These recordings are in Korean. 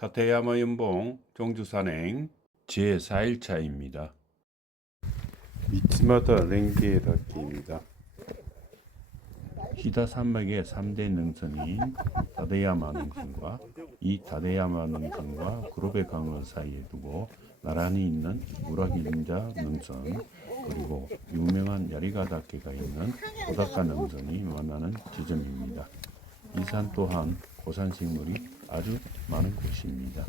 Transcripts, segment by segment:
타테야마 연봉 종주 산행 제 4일차입니다. 미츠마다 랭게의 닫기입니다. 히다 산맥의 3대 능선인 다데야마 능선과 이 다데야마 능선과 구로베 강을 사이에 두고 나란히 있는 우라기림자 능선 그리고 유명한 야리가다케가 있는 오다카 능선이 만나는 지점입니다. 이 산 또한 고산 식물이 아주 많은 곳입니다.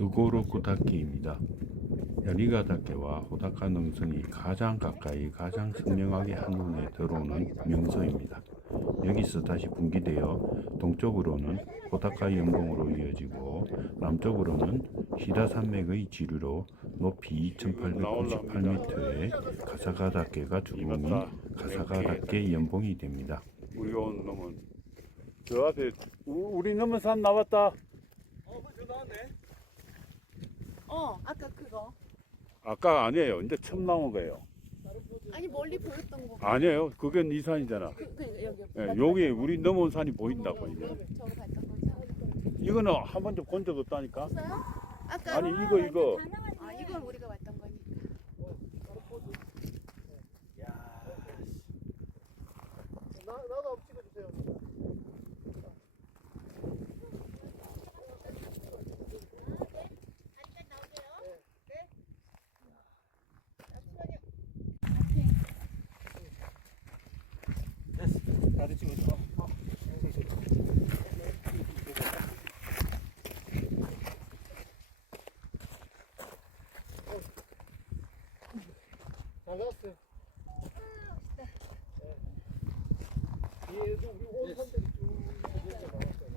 스고로쿠 닭개입니다. 야리가 닭개와 호다카 능선이 가장 가까이 가장 선명하게 한눈에 들어오는 명소입니다. 여기서 다시 분기되어 동쪽으로는 호다카 연봉으로 이어지고 남쪽으로는 히다 산맥의 지류로 높이 2,898m의 가사가 닭개가 주공이 가사가 닭개 연봉이 됩니다. 우리가 온 놈은 저 앞에 우- 우리 넘은 산 나왔다. 어, 아까 그거. 아까 아니에요. 이제 처음 나온 거예요. 아니 멀리 보였던 거. 아니에요. 그건 이 산이잖아. 그, 그 여기. 예, 여기 우리 넘어온 산이 보인다고 이제. 저거 봤던 거죠. 이거는 한 번도 본 적 없다니까. 아까 아니 이거 이거 우리가 봤던 거니까. 다들 찍어줘. 잘 갔어요. 뒤에도 우리 온 산들이 쭉 이렇게 나왔어요.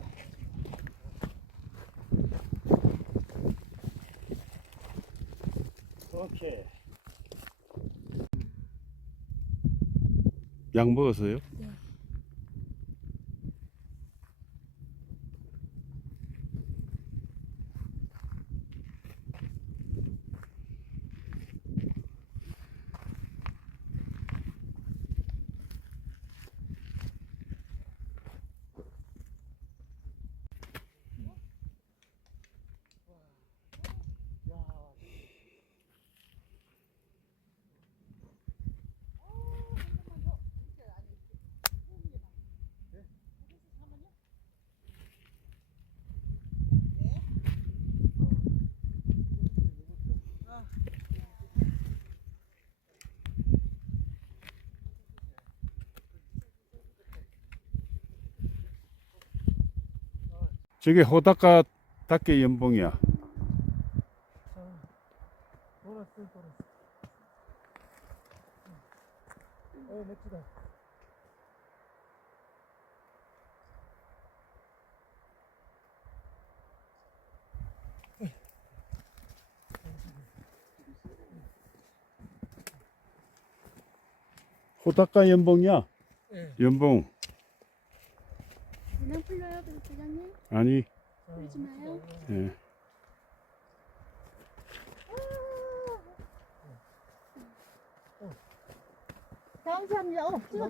오케이. 약 먹었어요? 저게 호다카 닭개 연봉이야. 호다카 연봉이야. 예. 연봉 그냥 풀려요, 부장님? 아니. 풀지 아, 마요. 예. 네. 감사합니다. 어, 찍어.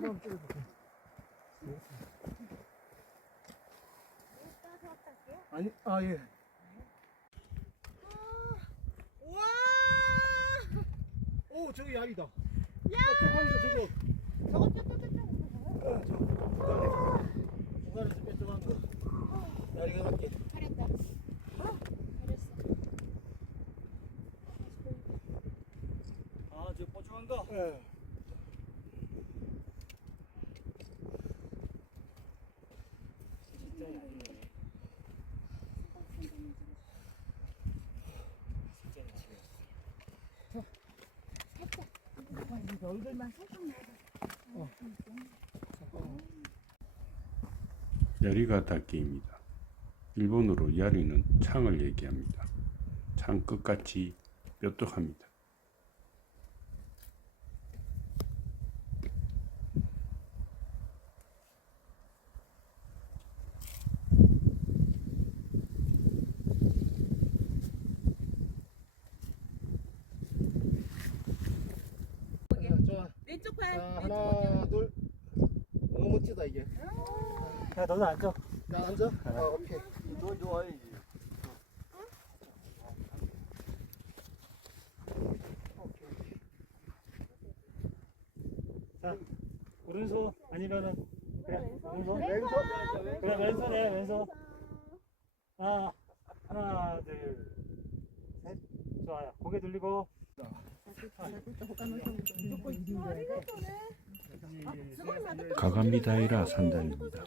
아니, 아 예. 와! 오, 저기 야리다. 야! 어, 저거 어, 저거. 저거 저거 저거. 어, 저 중간에서 얇네. 얼굴만 살짝 나와. 야리가 닫기입니다. 일본어로 야리는 창을 얘기합니다. 창 끝같이 뾰족합니다. 좋아. 왼쪽 팔. 자 하나 둘. 너무 멋지다 이게. 야, 너도 앉아. 자 앉아. 아 오케이. 너. 자, 오른손 아니면은 그냥 오른손. 왼손. 그냥 왼손이야, 왼손. 하나, 하나, 둘, 셋. 좋아요. 고개 돌리고. 가가미다이라 산장입니다.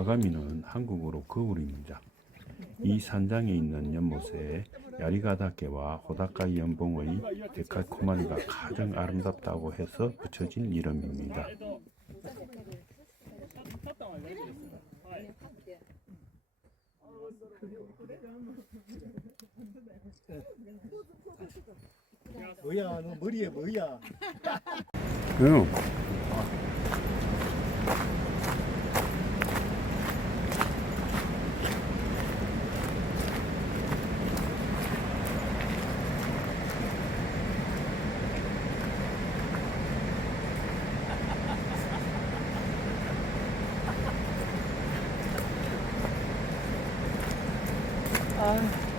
가가미는 한국어로 거울입니다. 이 산장에 있는 연못에 야리가다케와 호다카이 연봉의 데칼코마니가 가장 아름답다고 해서 붙여진 이름입니다. 뭐야 너 머리에 뭐야? 응. 아,